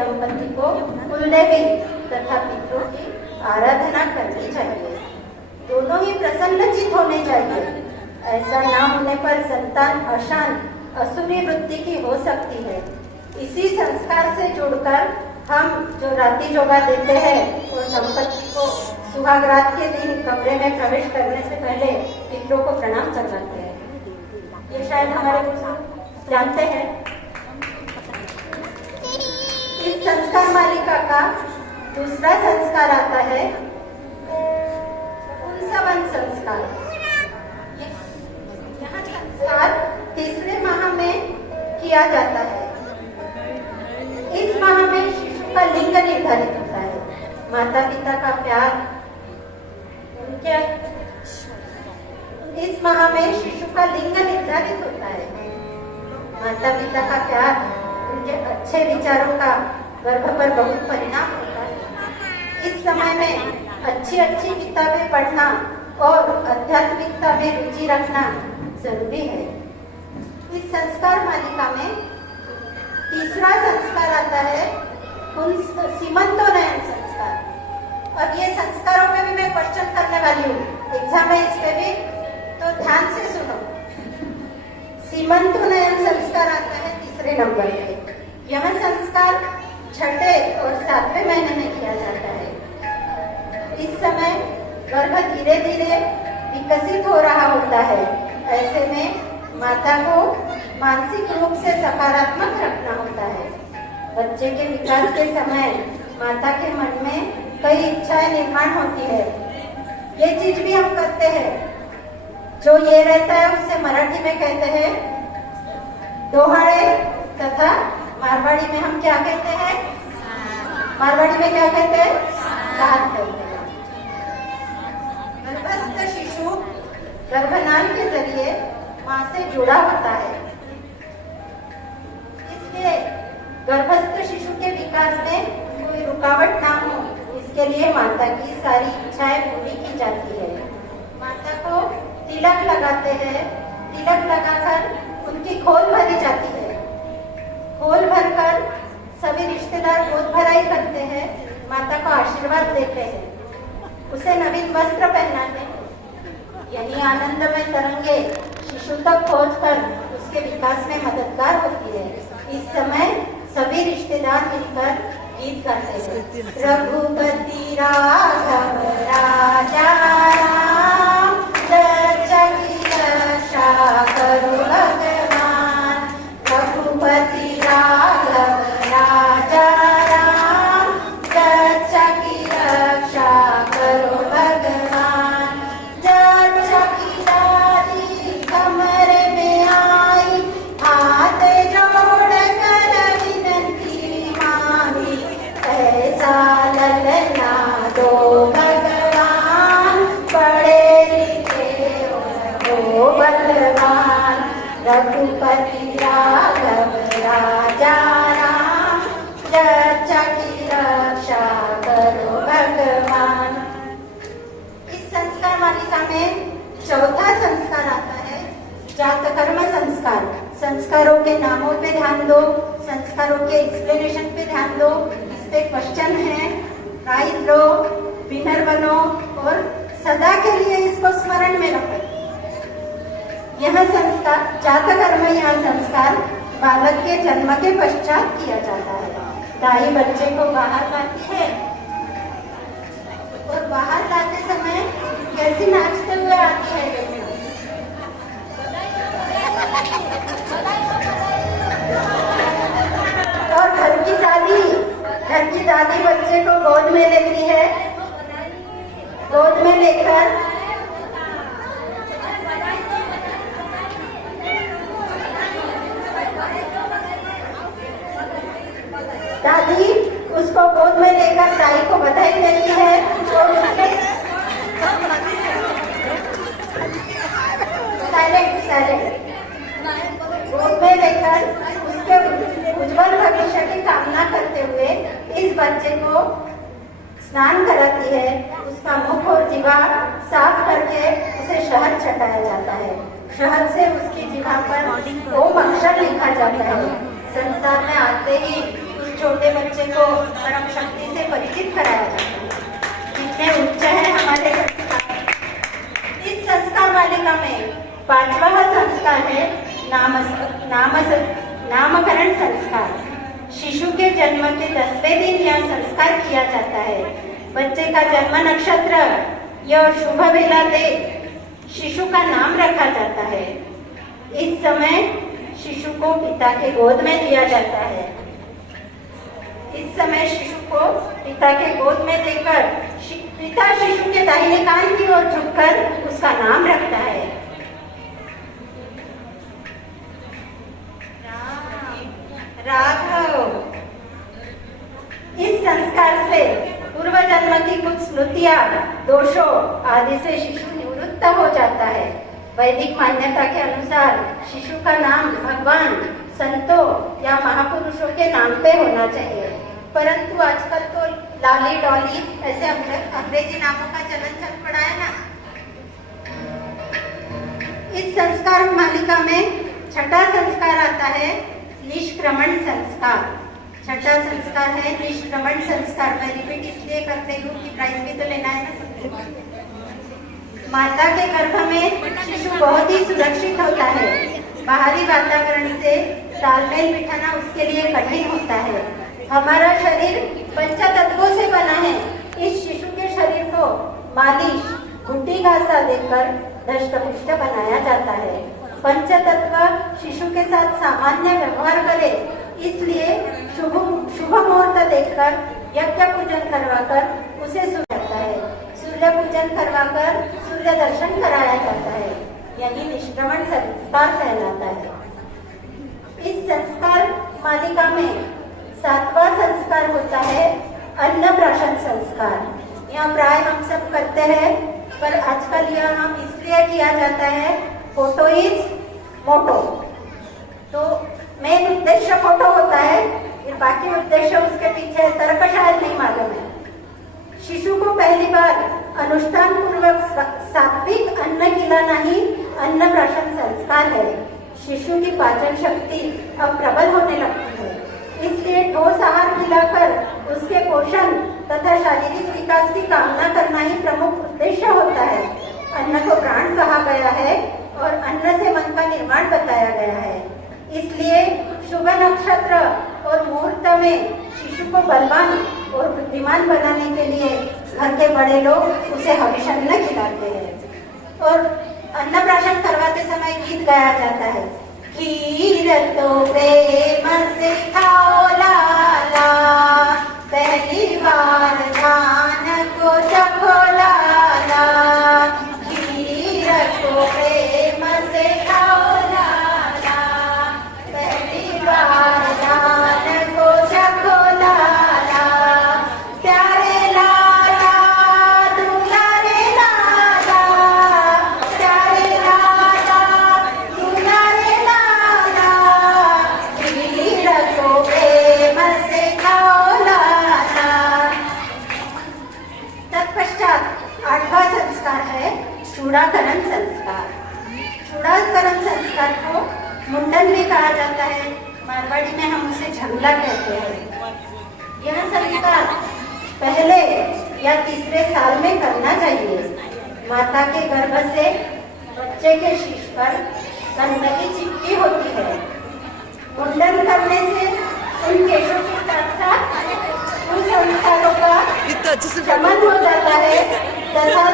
दंपति को कुलदेवी तथा पितरों की आराधना करनी चाहिए। दोनों ही प्रसन्नचित होने चाहिए। ऐसा ना होने पर संतान अशांत असुरी वृत्ति की हो सकती है। इसी संस्कार से जुड़कर हम जो रात्रि जोगा देते हैं और दंपति को सुहागरात के दिन कमरे में प्रवेश करने से पहले पितरों को प्रणाम करवाते हैं। ये शायद हमारे बुजुर्ग जानते हैं। इस संस्कार मालिका का दूसरा संस्कार आता है पुंसवन संस्कार। यह संस्कार तीसरे माह में किया जाता है। इस माह में शिशु का लिंग निर्धारित होता है। माता पिता का प्यार उनके इस माह में शिशु का लिंग निर्धारित होता है। माता पिता का प्यार, उनके अच्छे विचारों का गर्भ पर बहुत परिणाम होता है। इस समय में अच्छी अच्छी किताबें पढ़ना और आध्यात्मिकता में रुचि रखना जरूरी है। इस संस्कार मालिका में तीसरा संस्कार आता है सीमंतोन्नयन संस्कार। और ये संस्कारों में भी मैं क्वेश्चन करने वाली हूँ, एग्जाम में इस पे भी, तो ध्यान से सुनो। सीमंतोन्नयन संस्कार आता है तीसरे नंबर पे। यह संस्कार छठे और सातवें महीने में किया जाता है। इस समय गर्भ धीरे धीरे विकसित हो रहा होता है। ऐसे में माता को मानसिक रूप से सकारात्मक रखना होता है। बच्चे के विकास के समय माता के मन में कई इच्छाएं निर्माण होती है। ये चीज भी हम करते हैं। जो ये रहता है उसे मराठी में कहते हैं दोहाड़े, तथा मारवाड़ी में हम क्या कहते हैं? मारवाड़ी में क्या कहते हैं? साथ कहते हैं। गर्भस्थ शिशु गर्भनाल के जरिए मां से जुड़ा होता है। इसलिए गर्भस्थ शिशु के विकास में कोई रुकावट ना हो, इसके लिए माता की सारी इच्छाएं पूरी की जाती है। माता को तिलक लगाते हैं। तिलक लगाकर उनकी खोल भरी जाती है। खोल भरकर सभी रिश्तेदार गोद भराई करते हैं, माता को आशीर्वाद देते हैं, उसे नवीन वस्त्र पहनाते हैं। यही आनंदमय तरंगे शिशु तक पहुंचकर उसके विकास में मददगार होती है। इस समय सभी रिश्तेदार मिलकर गीत गाते हैं। रघुपति राघव राजा राम, जगत की रक्षा करो भगवान। रघुपति राघव राजा राम, जगत की रक्षा करो भगवान। जगत की दादी कमरे में आई, हाथ जोड़ कर विनती मांगी। ऐसा ललना दो भगवान, पढ़े लिखे हो बलवान। रघुपति राघव राजा राम, जगत की रक्षा करो भगवान। इस संस्कार मालिका में चौथा संस्कार आता है जातकर्म संस्कार। संस्कारों के नामों पे ध्यान दो, संस्कारों के एक्सप्लेनेशन पे ध्यान दो। इस पे क्वेश्चन है, प्राइज लो, विनर बनो और सदा के लिए इसको स्मरण में रखो। यह संस्कार जातकर्म, यह संस्कार बालक के जन्म के पश्चात किया जाता है। दाई बच्चे को बाहर लाती है और बाहर लाते समय कैसी नाचते हुए आती है देखना। और घर की दादी बच्चे को गोद में लेती है। गोद में लेकर दादी उसको गोद में लेकर दाई को बधाई देती है और उसके गोद में लेकर उसके उज्जवल भविष्य की कामना करते हुए इस बच्चे को स्नान कराती है। उसका मुख और जीवा साफ करके उसे शहद चटाया जाता है। शहद से उसकी जीवा पर ओम अक्षर लिखा जाता है। संसार में आते ही छोटे बच्चे को परम शक्ति से परिचित कराया जाता है। कितने उच्च है हमारे संस्कार। इस संस्कार मालिका में 5वां संस्कार है नामकरण संस्कार। शिशु के जन्म के 10वें दिन यह संस्कार किया जाता है। बच्चे का जन्म नक्षत्र यह शुभ वेला देख शिशु का नाम रखा जाता है। इस समय शिशु को पिता के गोद में दिया जाता है। इस समय शिशु को पिता के गोद में देकर पिता शिशु के दाहिने कान की ओर झुककर उसका नाम रखता है। राघव। इस संस्कार से पूर्व जन्म की कुछ स्मृतियां, दोषों आदि से शिशु निवृत्त हो जाता है। वैदिक मान्यता के अनुसार शिशु का नाम भगवान, संतों या महापुरुषों के नाम पे होना चाहिए, परंतु आजकल तो लाली डॉली ऐसे अंग्रेजी नामों का चलन चल पड़ा है ना। इस संस्कार मालिका में छठा संस्कार आता है निष्क्रमण संस्कार। छठा संस्कार है निष्क्रमण संस्कार। मैं रिपीट इसलिए कर रही हूँ कि प्राइज भी तो लेना है ना। माता के गर्भ में शिशु बहुत ही सुरक्षित होता है। बाहरी वातावरण से तालमेल बिठाना उसके लिए कठिन होता है। हमारा शरीर पंचतत्वों से बना है। इस शिशु के शरीर को मालिश, घुंटी घासा देकर धष्टपुष्ट बनाया जाता है। पंचतत्व शिशु के साथ सामान्य व्यवहार करे, इसलिए शुभ मुहूर्त देखकर यज्ञ पूजन करवाकर उसे सुलाता है। सूर्य पूजन करवाकर सूर्य दर्शन कराया जाता है। यही निष्क्रमण संस्कार कहलाता है। इस संस्कार मालिका में 7वां संस्कार होता है अन्नप्राशन संस्कार। यह प्राय हम सब करते हैं, पर आजकल यह हम इसलिए किया जाता है फोटो इज मोटो। तो मेन उद्देश्य फोटो होता है, फिर बाकी उद्देश्य उसके पीछे तर्क शायद नहीं मालूम है। शिशु को पहली बार अनुष्ठान पूर्वक सात्विक अन्न खिलाना ही अन्नप्राशन संस्कार है। शिशु की पाचन शक्ति अब प्रबल होने लगती है, इसलिए ठोस आहार खिलाकर उसके पोषण तथा शारीरिक विकास की कामना करना ही प्रमुख उद्देश्य होता है। अन्न को प्राण कहा गया है और अन्न से मन का निर्माण बताया गया है। इसलिए शुभ नक्षत्र और मुहूर्त में शिशु को बलवान और बुद्धिमान बनाने के लिए घर के बड़े लोग उसे हमेशा अन्न खिलाते हैं। और अन्नप्राशन करवाते समय गीत गाया जाता है, खीर तो प्रेम से खाओ लाला, पहली बार धान को चखो लाला, खीर तो प्रेम से खाओ लाला, पहली बार धान को चखो लाला, प्यारे लाला दुलारे लाला, प्यारे लाला दुलारे लाला, खीर तो प्रेम से खाओ लाला। तत्पश्चात 8वां संस्कार है चूड़ाकरण संस्कार। चूड़ाकरण संस्कार को मुंडन भी कहा जाता है, मारवाड़ी में हम उसे झंगला कहते हैं। यह संस्कार पहले या तीसरे साल में करना चाहिए। माता के गर्भ से बच्चे के शीश पर गंदगी चिपकी होती है। मुंडन करने से उन केशों के साथ साथ उन संस्कारों का शमन हो जाता है तथा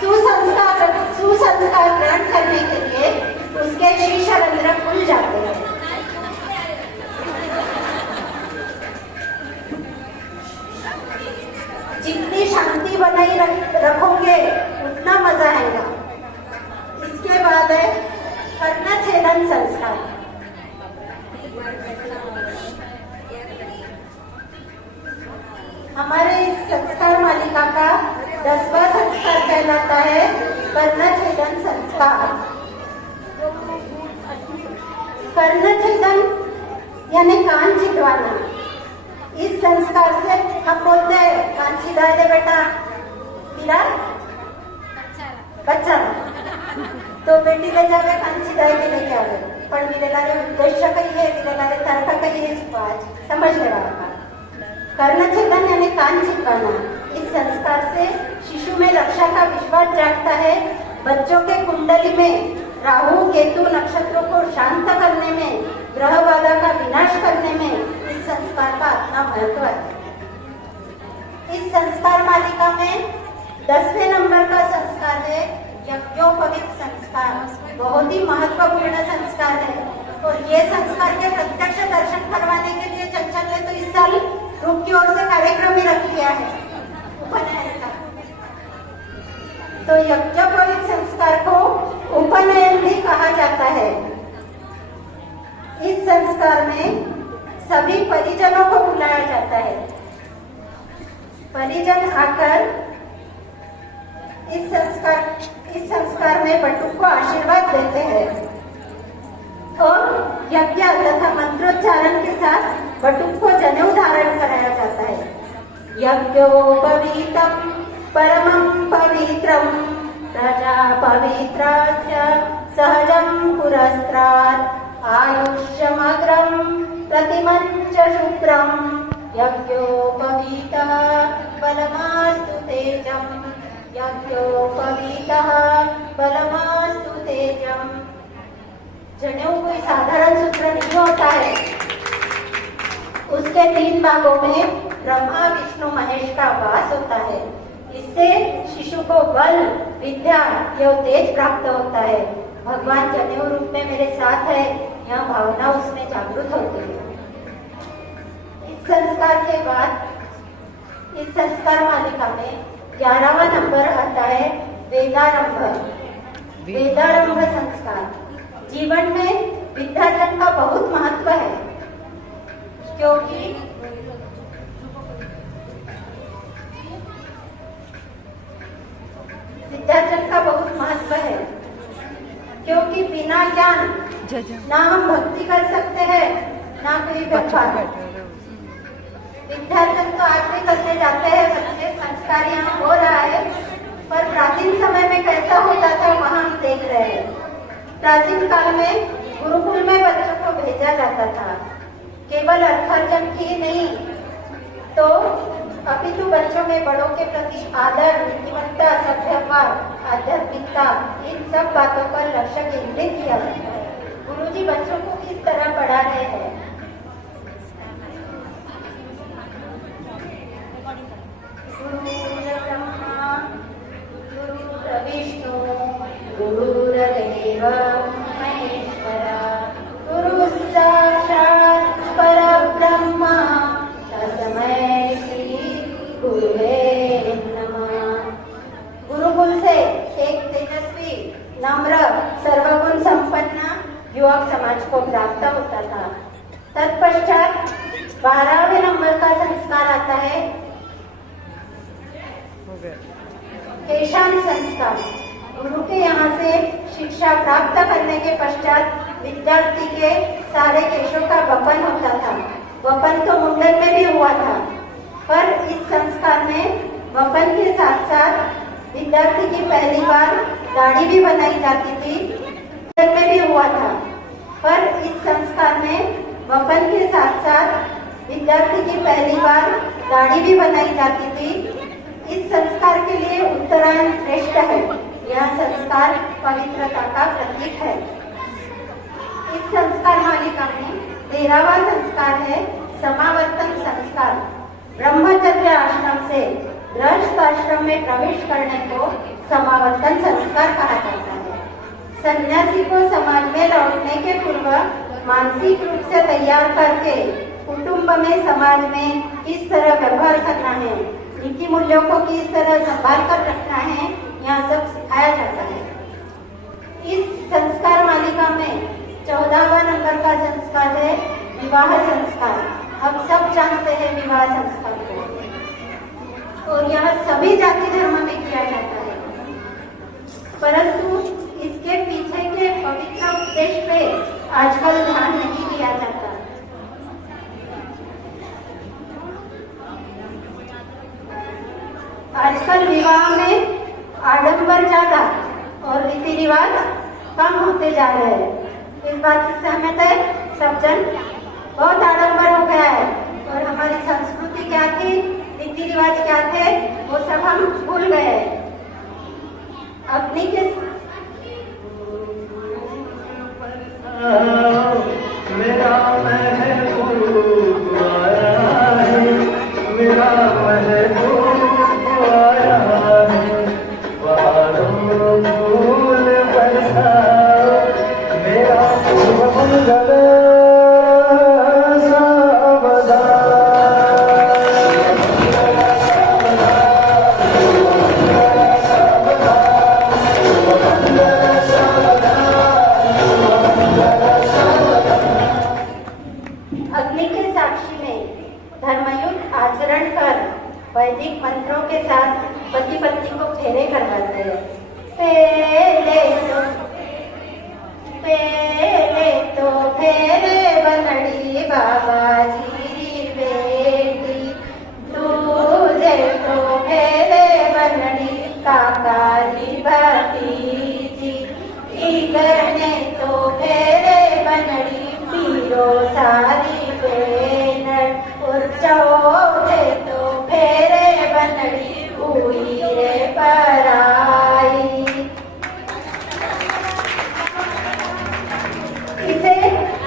सुसंस्कार ग्रहण करने के लिए उसके शीश रंध्र खुल जाते हैं। जितनी शांति बनाई रखोगे उतना मजा आएगा। इसके बाद है कर्णछेदन संस्कार। हमारे इस संस्कार मालिका का 10वां संस्कार कहलाता है कर्णछेदन संस्कार। कर्णछेदन यानी कान छिदवाना। इस संस्कार से हम बोलते हैं कान छिदा दे बेटा, मेरा बच्चा तो बेटी ले जावे कान सिधाई के लेके आवे, पर विदेलारे उद्देश्य कही है, विदेलारे तर्क कही है, समझ ले रहा कर्ण छेदन यानी कान चिपकाना। इस संस्कार से शिशु में रक्षा का विश्वास जागता है। बच्चों के कुंडली में राहु केतु नक्षत्रों को शांत करने में, ग्रह बाधा का विनाश करने में इस संस्कार का अपना महत्व है। इस संस्कार मालिका में 10वें नंबर का संस्कार है यज्ञोपवीत संस्कार। बहुत ही महत्वपूर्ण संस्कार है और ये संस्कार के प्रत्यक्ष दर्शन करवाने के लिए चंचल ने तो इस साल ग्रुप की ओर से कार्यक्रम भी रख लिया है उपनयन का। तो यज्ञोपवीत संस्कार को उपनयन भी कहा जाता है। इस संस्कार में सभी परिजनों को बुलाया जाता है। परिजन आकर इस संस्कार में बटुक को आशीर्वाद देते हैं और यज्ञ तथा मंत्रोच्चारण के साथ बटुक को जनेऊ धारण कराया जाता है। यज्ञोपवीतम परमं पवित्रं प्रजा पवित्रस्य सहजं पुरस्तात् आयुष्यमग्रं प्रतिमञ्च शुक्रं यज्ञोपवीतः बलमास्तु तेजम् यज्ञोपवीतः बलमास्तु तेजम्। जनेऊ कोई साधारण सूत्र नहीं होता है। उसके 3 भागों में ब्रह्मा विष्णु महेश का वास होता है। इससे शिशु को बल विद्या एवं तेज प्राप्त होता है। भगवान जनेऊ रूप में मेरे साथ है, यह भावना उसमें जागृत होती है। इस संस्कार के बाद इस संस्कार मालिका में 11वां नंबर आता है वेदारंभ। वेदारंभ संस्कार जीवन में विद्यार्जन का बहुत महत्व है, क्योंकि विद्यार्जन का बहुत महत्व है, क्योंकि बिना ज्ञान ना हम भक्ति कर सकते हैं ना कोई व्यापार। विद्यार्जन तो आज भी करने जाते हैं बच्चे, संस्कार यहाँ हो रहा है, पर प्राचीन समय में कैसा होता था वहाँ हम देख रहे हैं। प्राचीन काल में गुरुकुल में बच्चों को भेजा जाता था, केवल अर्थार्जन ही नहीं तो अपितु बच्चों में बड़ों के प्रति आदर, नीतिमत्ता, सभ्यता, आध्यात्मिकता, इन सब बातों पर लक्ष्य केंद्रित किया जाता है। गुरुजी बच्चों को किस तरह पढ़ा रहे हैं। गुरुर्ब्रह्मा गुरुर्विष्णु गुरुर्देव महेश्वरा गुरुः साक्षात् परब्रह्म तस्मै श्री गुरुवे नमः। गुरुकुल से एक तेजस्वी, नम्र, सर्वगुण संपन्न युवक समाज को प्राप्त होता था। तत्पश्चात 12वें नंबर का संस्कार आता है केशान संस्कार। गुरु के यहाँ से शिक्षा प्राप्त करने के पश्चात विद्यार्थी के सारे केशों का वपन होता था। वपन तो मुंडन में भी हुआ था, पर इस संस्कार में वपन के साथ साथ विद्यार्थी की पहली बार दाढ़ी भी बनाई जाती थी। मुंडन में भी हुआ था, पर इस संस्कार में वपन के साथ साथ विद्यार्थी की पहली बार दाढ़ी भी बनाई जाती थी। इस संस्कार के लिए उत्तरायण श्रेष्ठ है। यह संस्कार पवित्रता का प्रतीक है। इस संस्कार मालिका में 13वां संस्कार है समावर्तन संस्कार। ब्रह्मचर्य आश्रम से गृहस्थ आश्रम में प्रवेश करने को समावर्तन संस्कार कहा जाता है। सन्यासी को समाज में लौटने के पूर्व मानसिक रूप से तैयार करके कुटुंब में, समाज में किस तरह व्यवहार करना है, नीति मूल्यों को किस तरह संभाल कर रखना है, यह सब सिखाया जाता है। इस संस्कार मालिका में 14वां नंबर का संस्कार है विवाह संस्कार। हम सब जानते हैं विवाह संस्कार को, और यह सभी जाति धर्म में किया जाता है, परंतु इसके पीछे के पवित्र उद्देश्य पे आजकल ध्यान नहीं दिया जाता। आजकल विवाह में आडंबर ज्यादा और रीति रिवाज कम होते जा रहे हैं। इस बात से सहमत है सब जन? बहुत आडंबर हो गया है और हमारी संस्कृति क्या थी, रीति रिवाज क्या थे, वो सब हम भूल गए। अग्नि के मेरा महबूब आया है, मेरा महबूब आया है, बादलों फूल बरसाओ, मेरा शुभ मंगल वैदिक मंत्रों के साथ पति पत्नी को फेरे करवाते हैं। पहले तो फेरे बनड़ी बाबा जी बेटी, दूजे तो फेरे बनड़ी काका जी भतीजी, इगने तो फेरे बनड़ी पीरो सारी बेनर, और चौथे तो फेरे बनड़ी हुई रे पराई। इसे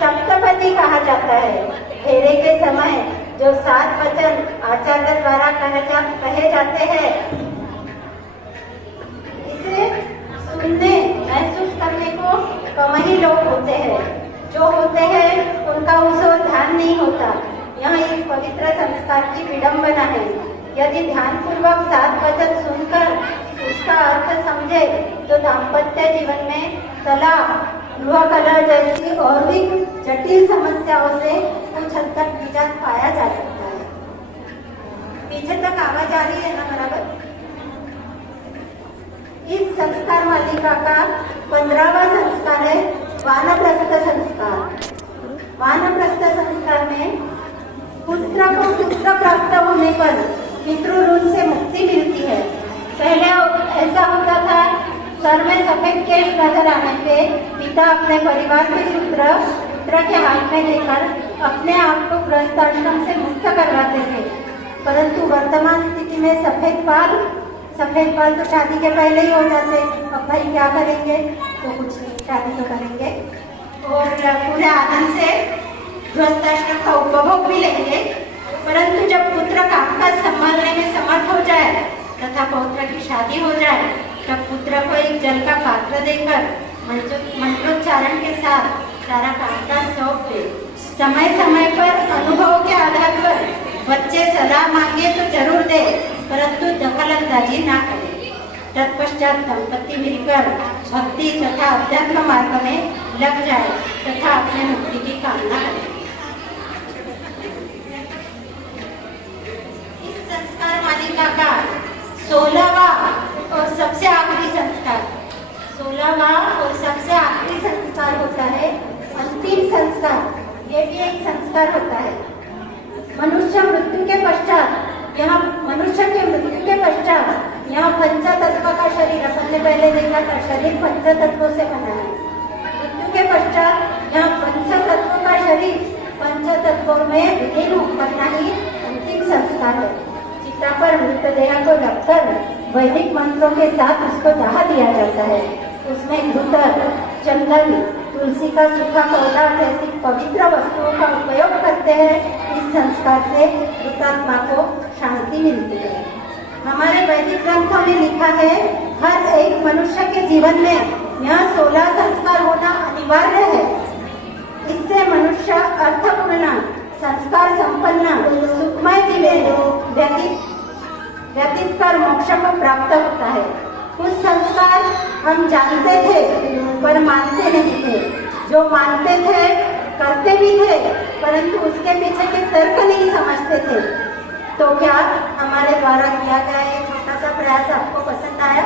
सप्तपदी कहा जाता है। फेरे के समय जो 7 वचन आचार्य द्वारा कहे जाते हैं, इसे सुनने महसूस करने को कम ही लोग होते हैं। जो होते हैं उनका उस ओर ध्यान नहीं होता। यह इस पवित्र संस्कार की विडंबना है। यदि ध्यान पूर्वक 7 वचन सुनकर उसका अर्थ समझे तो दाम्पत्य जीवन में तलाक, गृह कलह जैसी और भी जटिल समस्याओं से कुछ हद तक निजात पाया जा सकता है। पीछे तक आवाज आ रही है ना बराबर? इस संस्कार मालिका का 15वां संस्कार है वानप्रस्थ संस्कार। वानप्रस्थ संस्कार में पुत्र को पुत्र प्राप्त होने पर पितृ ऋण से मुक्ति मिलती है। पहले ऐसा होता था, सर में सफेद केश नजर आने पे पिता अपने परिवार के सूत्र पुत्र के हाथ में देकर अपने आप को गृहस्थाश्रम से मुक्त करवाते थे। परंतु वर्तमान स्थिति में सफेद बाल तो शादी के पहले ही हो जाते। अब भाई क्या करेंगे? तो कुछ नहीं, शादी तो करेंगे और पूरे आनंद से गृहस्थाश्रम का उपभोग भी लेंगे। परंतु जब पुत्र कामकाज संभालने में समर्थ हो जाए तथा पौत्र की शादी हो जाए, तब पुत्र को एक जल का पात्र देकर मंत्रोच्चारण के साथ सारा कामकाज सौंप दे। समय समय पर अनुभव के आधार पर बच्चे सलाह मांगे तो जरूर दे, परंतु दखलंदाजी ना करे। तत्पश्चात दंपति मिलकर भक्ति तथा अध्यात्म मार्ग में लग जाए तथा अपने मुक्ति की कामना करे। इस संस्कार मालिका का 16वां और सबसे आखिरी संस्कार, 16वां और सबसे आखिरी संस्कार होता है अंतिम संस्कार। ये भी एक संस्कार होता है। मनुष्य के मृत्यु के पश्चात यहाँ पंच तत्व का शरीर, अपन ने पहले देखा था, शरीर पंच तत्वों से बना है। मृत्यु के पश्चात यहाँ पंच तत्वों का शरीर पंच तत्वों में विलीन करना ही अंतिम संस्कार है। चिता पर मृतदेह को रखकर वैदिक मंत्रों के साथ उसको दाह दिया जाता है। उसमें घृत, चंदन, तुलसी का सूखा पौधा जैसी पवित्र वस्तुओं का उपयोग करते हैं। इस संस्कार से मृतात्मा को शांति मिलती है। हमारे वैदिक ग्रंथों में लिखा है, हर एक मनुष्य के जीवन में यह 16 संस्कार होना अनिवार्य है। इससे मनुष्य अर्थपूर्ण, संस्कार संपन्न, सुखमय जीवन व्यतीत कर मोक्ष को प्राप्त होता है। कुछ संस्कार हम जानते थे पर मानते नहीं थे, जो मानते थे करते भी थे, परंतु उसके पीछे के तर्क नहीं समझते थे। तो क्या हमारे द्वारा किया गया ये छोटा सा प्रयास आपको पसंद आया?